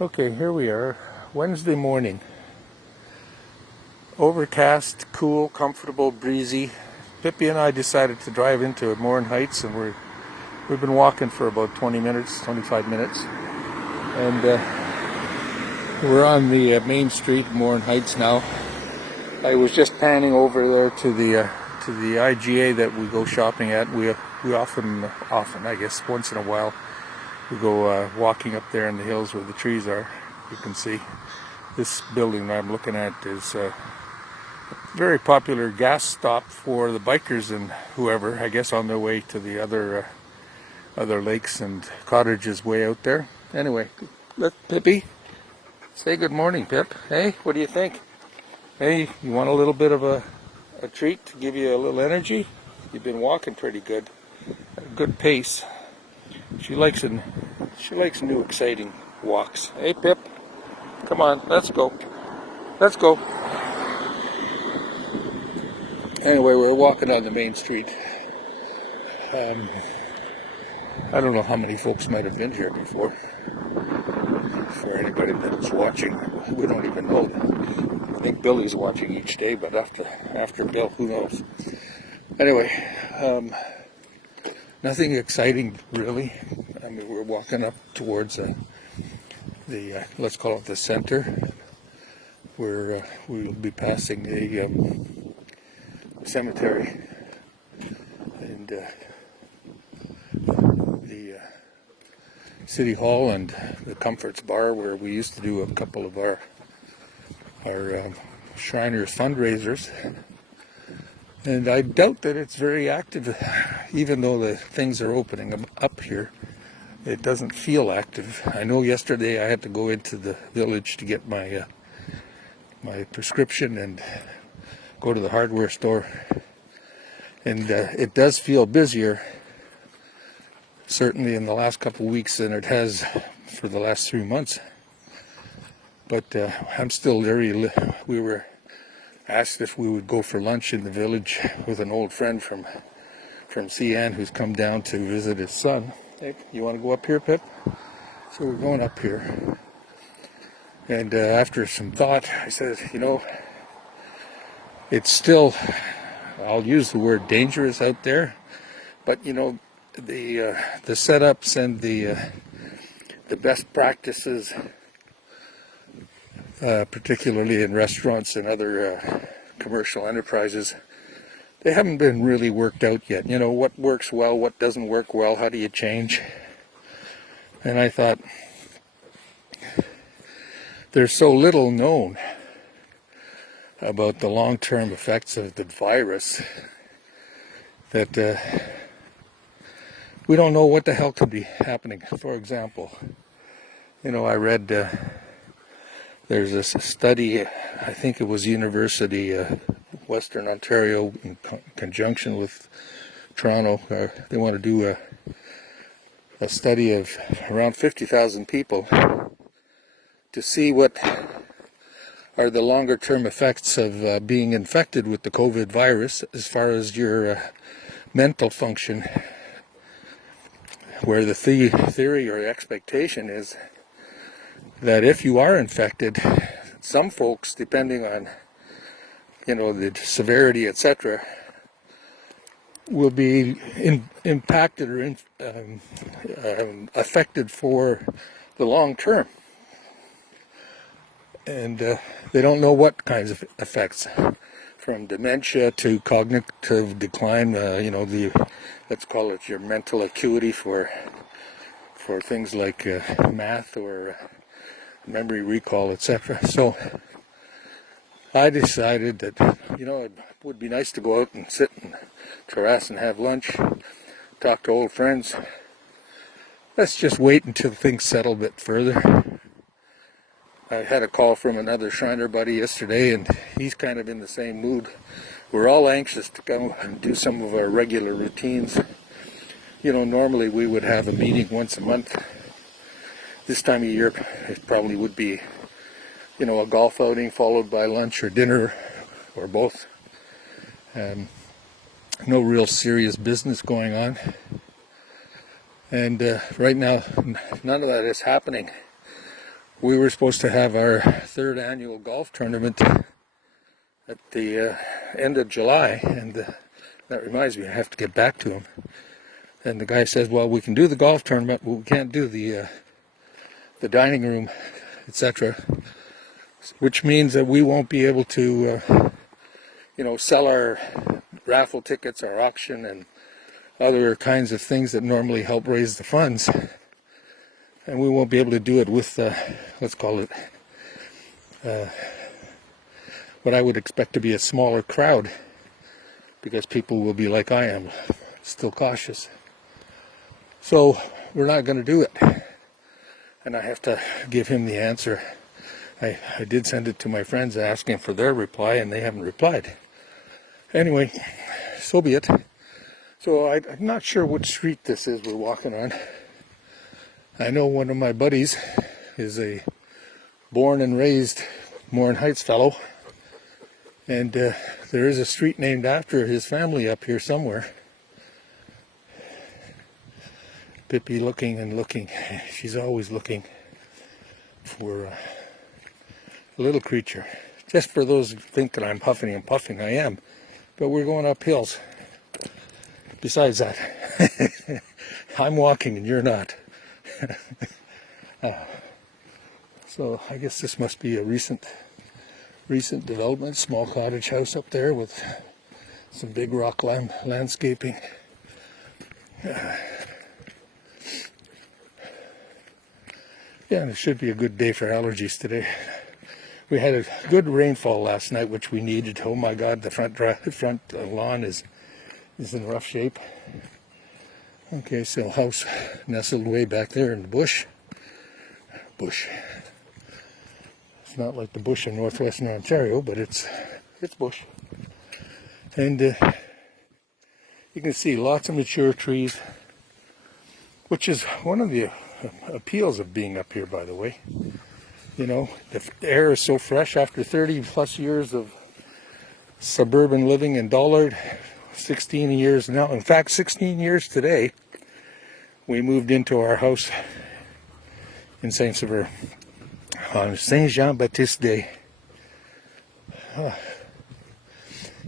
Okay, here we are, Wednesday morning. Overcast, cool, comfortable, breezy. Pippi and I decided to drive into Morin Heights, and we've been walking for about 20 minutes, 25 minutes. And we're on the main street, Morin Heights now. I was just panning over there to the IGA that we go shopping at. We often, I guess, once in a while, we go walking up there in the hills where the trees are. You can see this building that I'm looking at is a very popular gas stop for the bikers and whoever, I guess, on their way to the other lakes and cottages way out there. Anyway, let Pippi say good morning, Pip. Hey, what do you think? Hey, you want a little bit of a treat to give you a little energy? You've been walking pretty good, at a good pace. She likes new exciting walks. Hey, Pip, come on, let's go. Let's go. Anyway, we're walking on the main street. I don't know how many folks might have been here before. For anybody that's watching, we don't even know. I think Billy's watching each day, but after Bill, who knows? Anyway, nothing exciting really. I mean, we're walking up towards the let's call it the center, where we will be passing the cemetery and the City Hall and the Comforts Bar, where we used to do a couple of our Shriners fundraisers. And I doubt that it's very active, even though the things are opening up here. It doesn't feel active. I know yesterday I had to go into the village to get my my prescription and go to the hardware store. And it does feel busier, certainly in the last couple of weeks, than it has for the last 3 months. But I'm still very. We were asked if we would go for lunch in the village with an old friend from CN who's come down to visit his son. Hey, you want to go up here, Pip? So we're going up here. And after some thought, I said, it's still, I'll use the word dangerous out there, but the setups and the best practices, particularly in restaurants and other commercial enterprises, they haven't been really worked out yet. What works well, what doesn't work well, how do you change? And I thought, there's so little known about the long-term effects of the virus that we don't know what the hell could be happening. For example, I read there's a study, I think it was University Western Ontario in conjunction with Toronto. They want to do a study of around 50,000 people to see what are the longer term effects of being infected with the COVID virus as far as your mental function, where the theory or expectation is that if you are infected, some folks, depending on the severity, etc., will be impacted or affected for the long term. And they don't know what kinds of effects, from dementia to cognitive decline. Let's call it your mental acuity for things like math or memory recall, etc. So I decided that it would be nice to go out and sit in terrace and have lunch, talk to old friends. Let's just wait until things settle a bit further. I had a call from another Shriner buddy yesterday, and he's kind of in the same mood. We're all anxious to go and do some of our regular routines. Normally we would have a meeting once a month. This time of year, it probably would be, a golf outing followed by lunch or dinner or both. No real serious business going on. And right now, none of that is happening. we were supposed to have our third annual golf tournament at the end of July, and that reminds me, I have to get back to him. And the guy says, well, we can do the golf tournament, but we can't do the dining room, etc. Which means that we won't be able to, sell our raffle tickets, our auction, and other kinds of things that normally help raise the funds. And we won't be able to do it with, let's call it, what I would expect to be a smaller crowd, because people will be like I am, still cautious. So we're not going to do it. And I have to give him the answer. I did send it to my friends asking for their reply, and they haven't replied. Anyway, so be it. So I'm not sure which street this is we're walking on. I know one of my buddies is a born and raised Morin Heights fellow, and there is a street named after his family up here somewhere. Pippi looking and looking. She's always looking for a little creature. Just for those who think that I'm huffing and puffing, I am. But we're going up hills. Besides that, I'm walking and you're not. So I guess this must be a recent development. Small cottage house up there with some big rock landscaping. Yeah, and it should be a good day for allergies today. We had a good rainfall last night, which we needed. Oh my God, the front lawn is in rough shape. Okay, so house nestled way back there in the bush. It's not like the bush in northwestern Ontario, but it's bush. And you can see lots of mature trees, which is one of the appeals of being up here, by the way. You know, the air is so fresh after 30 plus years of suburban living in Dollard. 16 years now, in fact 16 years today, we moved into our house in Saint-Sever on Saint Jean-Baptiste Day.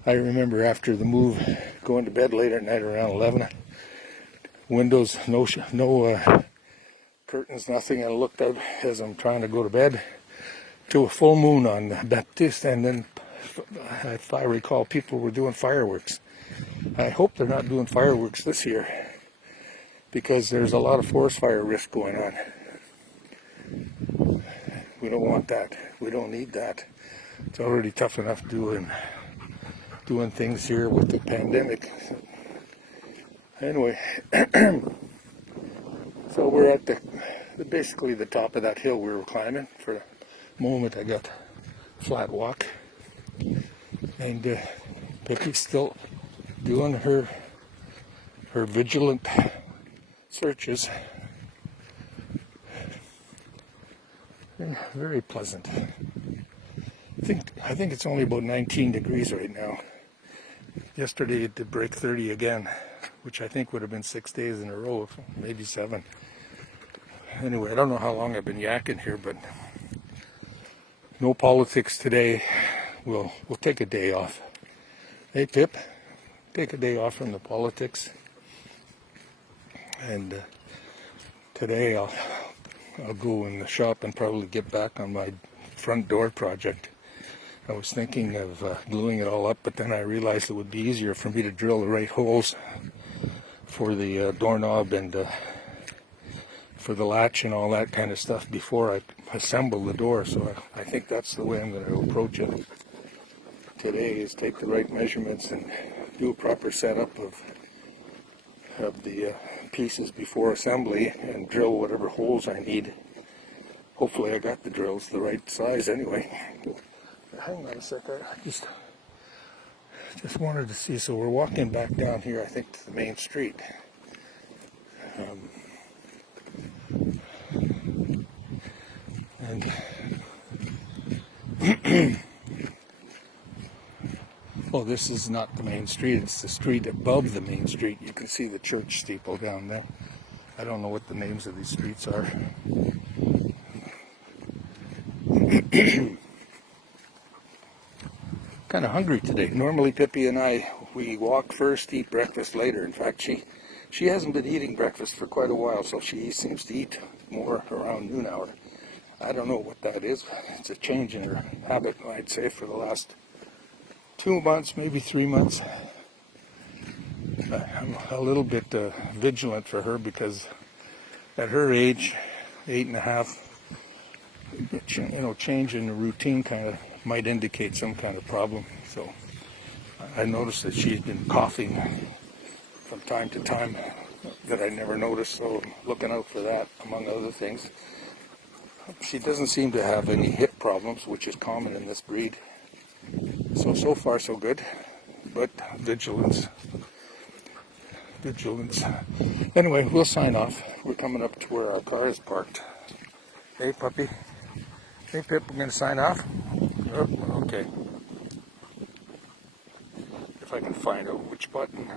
I remember after the move going to bed late at night around 11, windows, no curtains, nothing, and I looked out as I'm trying to go to bed to a full moon on Baptiste, and then if I recall, people were doing fireworks. I hope they're not doing fireworks this year, because there's a lot of forest fire risk going on. We don't want that. We don't need that. It's already tough enough doing things here with the pandemic. Anyway, so we're at basically the top of that hill we were climbing. For a moment I got a flat walk, and Pippi's still doing her vigilant searches. Very pleasant. I think it's only about 19 degrees right now. Yesterday it did break 30 again, which I think would have been 6 days in a row, maybe 7. Anyway, I don't know how long I've been yakking here, but no politics today. We'll take a day off. Hey Pip, take a day off from the politics. And today I'll go in the shop and probably get back on my front door project. I was thinking of gluing it all up, but then I realized it would be easier for me to drill the right holes for the doorknob and for the latch and all that kind of stuff before I assemble the door. So I think that's the way I'm going to approach it today, is take the right measurements and do a proper setup of the pieces before assembly and drill whatever holes I need. Hopefully I got the drills the right size anyway. Hang on a sec, I just wanted to see. So we're walking back down here, I think, to the main street. And well, this is not the main street, it's the street above the main street. You can see the church steeple down there. I don't know what the names of these streets are. Kind of hungry today. Normally Pippi and I, we walk first, eat breakfast later. In fact, she hasn't been eating breakfast for quite a while, so she seems to eat more around noon hour. I don't know what that is. It's a change in her habit, I'd say, for the last 2 months, maybe 3 months. I'm a little bit vigilant for her because at her age, 8.5, change in the routine kind of might indicate some kind of problem. So I noticed that she's been coughing from time to time that I never noticed, so I'm looking out for that, among other things. She doesn't seem to have any hip problems, which is common in this breed. So far so good, but vigilance. Anyway, we'll sign off. We're coming up to where our car is parked. Hey, puppy. Hey, Pip, we're going to sign off? Oh, okay. If I can find out which button.